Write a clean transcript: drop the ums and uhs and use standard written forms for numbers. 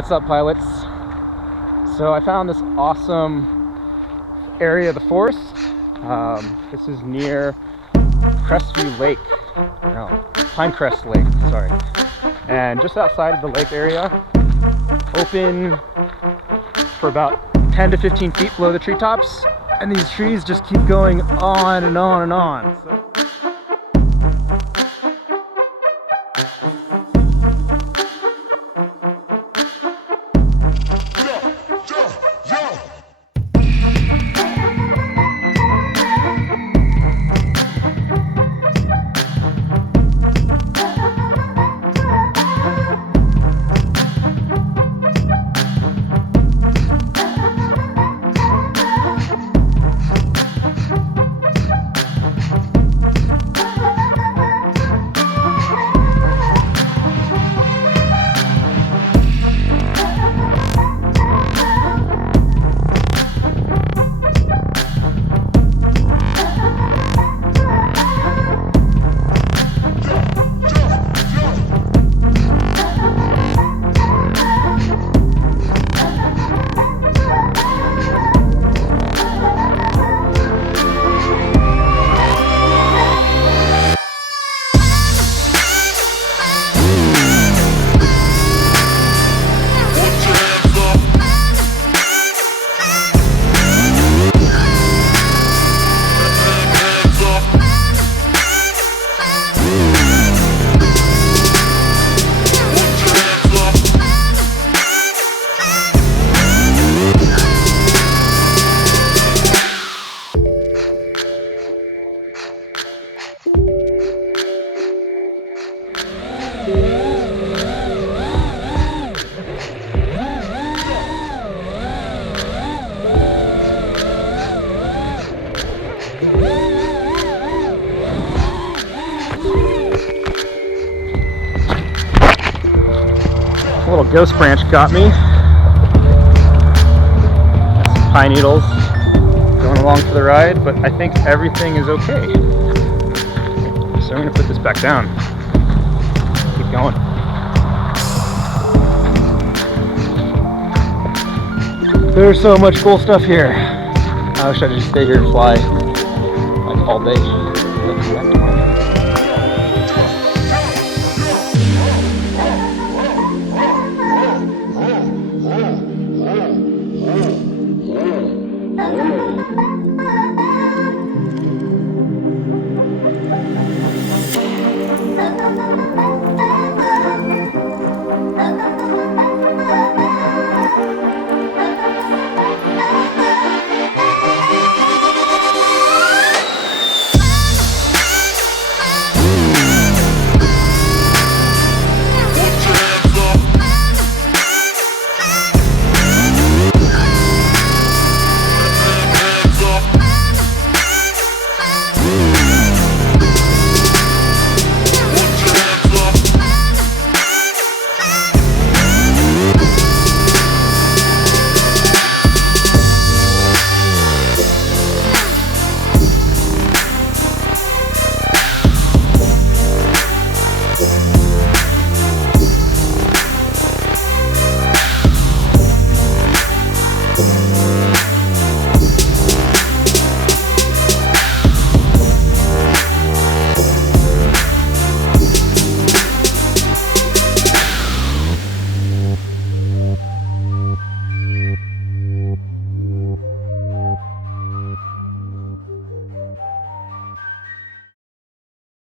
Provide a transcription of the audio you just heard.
What's up, pilots? So I found this awesome area of the forest. This is near Crestview Lake, no, Pinecrest Lake, sorry. And just outside of the lake area, open for about 10 to 15 feet below the treetops, and these trees just keep going on and on and on. A little ghost branch got me. Some pine needles going along for the ride, but I think everything is okay. So I'm gonna put this back down. Keep going. There's so much cool stuff here. I wish I could just stay here and fly like all day.